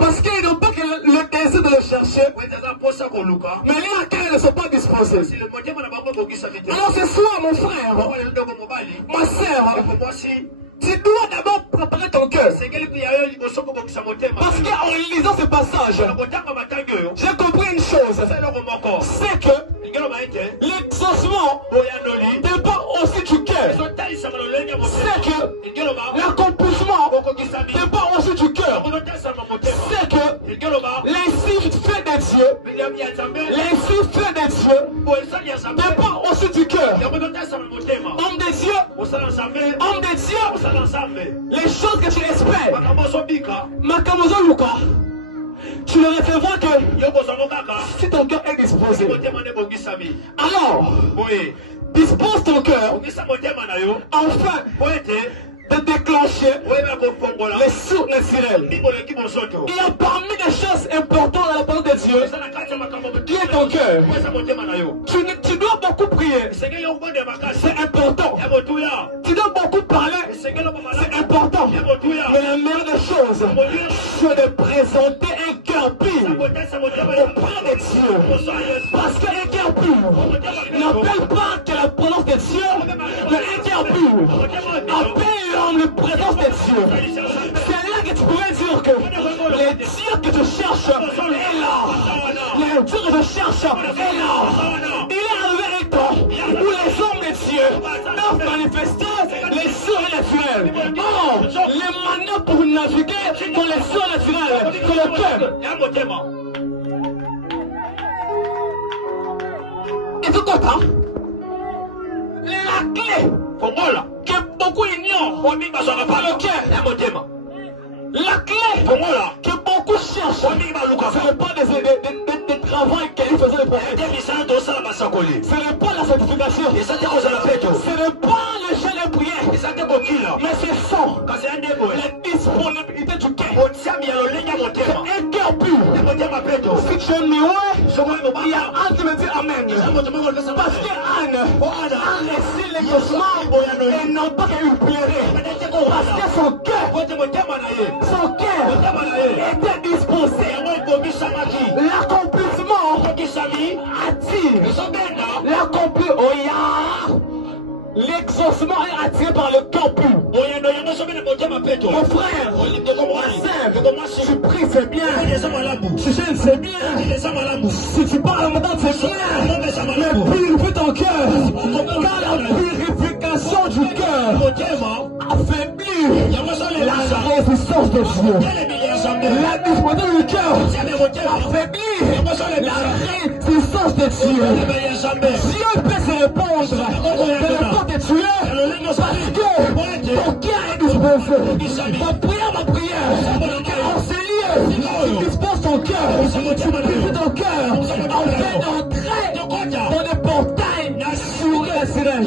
Parce qu'ils n'ont pas que le désir de le chercher. Mais les laquelle ne sont pas disposés. Alors ce soir, mon frère, ma soeur, tu dois d'abord préparer ton cœur. Parce qu'en lisant ce passage, j'ai compris une chose. C'est que l'exaucement dépend aussi du cœur. C'est que l'accomplissement dépend aussi du cœur. C'est que l'insigne fait des dieux, dépend aussi du cœur. Homme de Dieu, les choses que tu espères, tu le recevras que si ton cœur est disposé. Alors, dispose ton cœur afin de déclencher les surnaturels. Il y a parmi les choses importantes dans la parole de Dieu qui est ton cœur. Tu dois beaucoup prier, c'est important. Tu dois beaucoup parler, c'est important. Mais la meilleure des choses, c'est de présenter un cœur pur auprès de Dieu. Parce qu'un cœur pur n'appelle pas que la présence de Dieu, mais un cœur pur appelle la présence de Dieu. C'est là que tu pourrais dire que les dieux que tu cherches est là. Les dieux que je cherche est là. Il est arrivé un temps où les hommes de Dieu peuvent manifester les surnaturels. Or, les manières pour naviguer dans les surnaturels, c'est le cœur. Et tout autant, la clé que beaucoup ignorent, le cœur. La clé que beaucoup cherchent, ce n'est pas des travail qu'il faisait le prophète. Ce n'est pas la sanctification. Ce n'est pas le jeûne et prière. Mais ce sont les disponibilités du cœur. C'est un cœur pur. Si tu es muet, il y a Anne qui me dit Amen. Parce que Anne a laissé l'exaucement et non pas qu'elle pleurait. Parce que son cœur était disposé. L'accomplissement attire. L'exaucement est attiré par le cœur pur. Mon frère, ma soeur, tu pries, c'est bien. Tu gênes, c'est bien. Si tu parles en dedans, c'est bien. Mais purifie ton cœur. Car la purification du cœur affaiblit la résistance de Dieu. La disponibilité du cœur affaiblit la résistance de Dieu. Dieu peut se répondre de l'époque de Dieu parce que ton cœur est disposé. Ma prière, en ce lieu, tu disposes ton cœur, tu purifies ton cœur afin d'entrer dans les portails surnaturels.